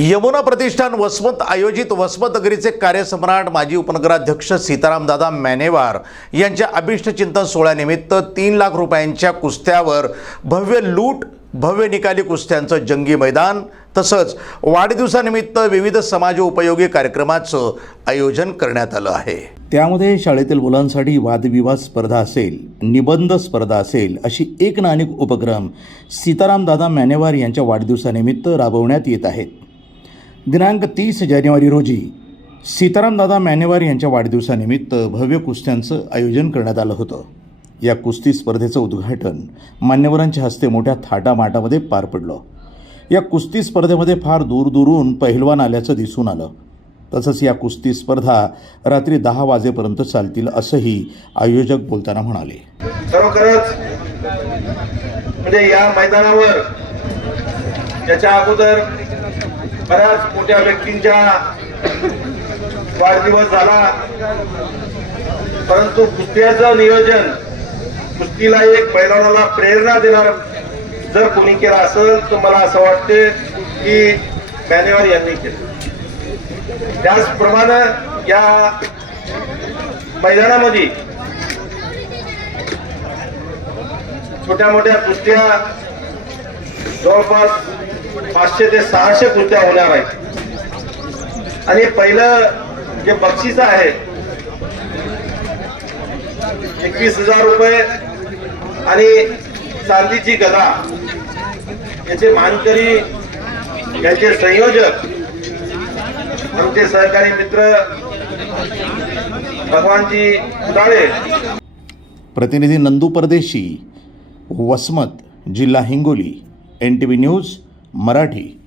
यमुना प्रतिष्ठान वसमत आयोजित वसमतगिरीचे कार्यसम्राट माजी उपनगराध्यक्ष सीतारामदादा मॅनेवार यांच्या अभिष्टचिंतन सोहळ्यानिमित्त तीन लाख रुपयांच्या कुस्त्यावर भव्य लूट भव्य निकाली कुस्त्यांचं जंगी मैदान तसंच वाढदिवसानिमित्त विविध समाज उपयोगी कार्यक्रमाचं आयोजन करण्यात आलं आहे. त्यामध्ये शाळेतील मुलांसाठी वादविवाद स्पर्धा असेल निबंध स्पर्धा असेल अशी एक ना अनेक उपक्रम सीतारामदादा मॅनेवार यांच्या वाढदिवसानिमित्त राबवण्यात येत आहेत. दिनांक तीस जानेवारी रोजी सीतारामदादा मॅनेवार यांच्या वाढदिवसानिमित्त भव्य कुस्त्यांचं आयोजन करण्यात आलं होतं. या कुस्ती स्पर्धेचं उद्घाटन मान्यवरांच्या हस्ते मोठ्या थाटामाटामध्ये पार पडलं. या कुस्ती स्पर्धेमध्ये फार दूरदूरून पहिलवान आल्याचं दिसून आलं. तसंच या कुस्ती स्पर्धा रात्री दहा वाजेपर्यंत चालतील असंही आयोजक बोलताना म्हणाले. खरोखरच म्हणजे या मैदानावर त्याच्या अगोदर बऱ्याच मोठ्या व्यक्तींच्या वाढदिवस झाला. परंतु कुस्त्याचं नियोजन कुस्तीला एक मैदानाला प्रेरणा देणार जर कोणी केला असेल तर मला असं वाटते की मॅनेवार यांनी केलं. त्याचप्रमाणे या मैदानामध्ये छोट्या मोठ्या कुस्त्या जवळपास पाचशे ते सहाशे कृत्या होणार आहेत. आणि पहिलं जे बक्षीस आहे एकवीस हजार रुपये आणि चांदीची गदा याचे मानकरी याचे संयोजक आमचे सहकारी मित्र भगवानजी उदाळे प्रतिनिधी नंदू परदेशी वसमत जिल्हा Hingoli N T V news Marathi.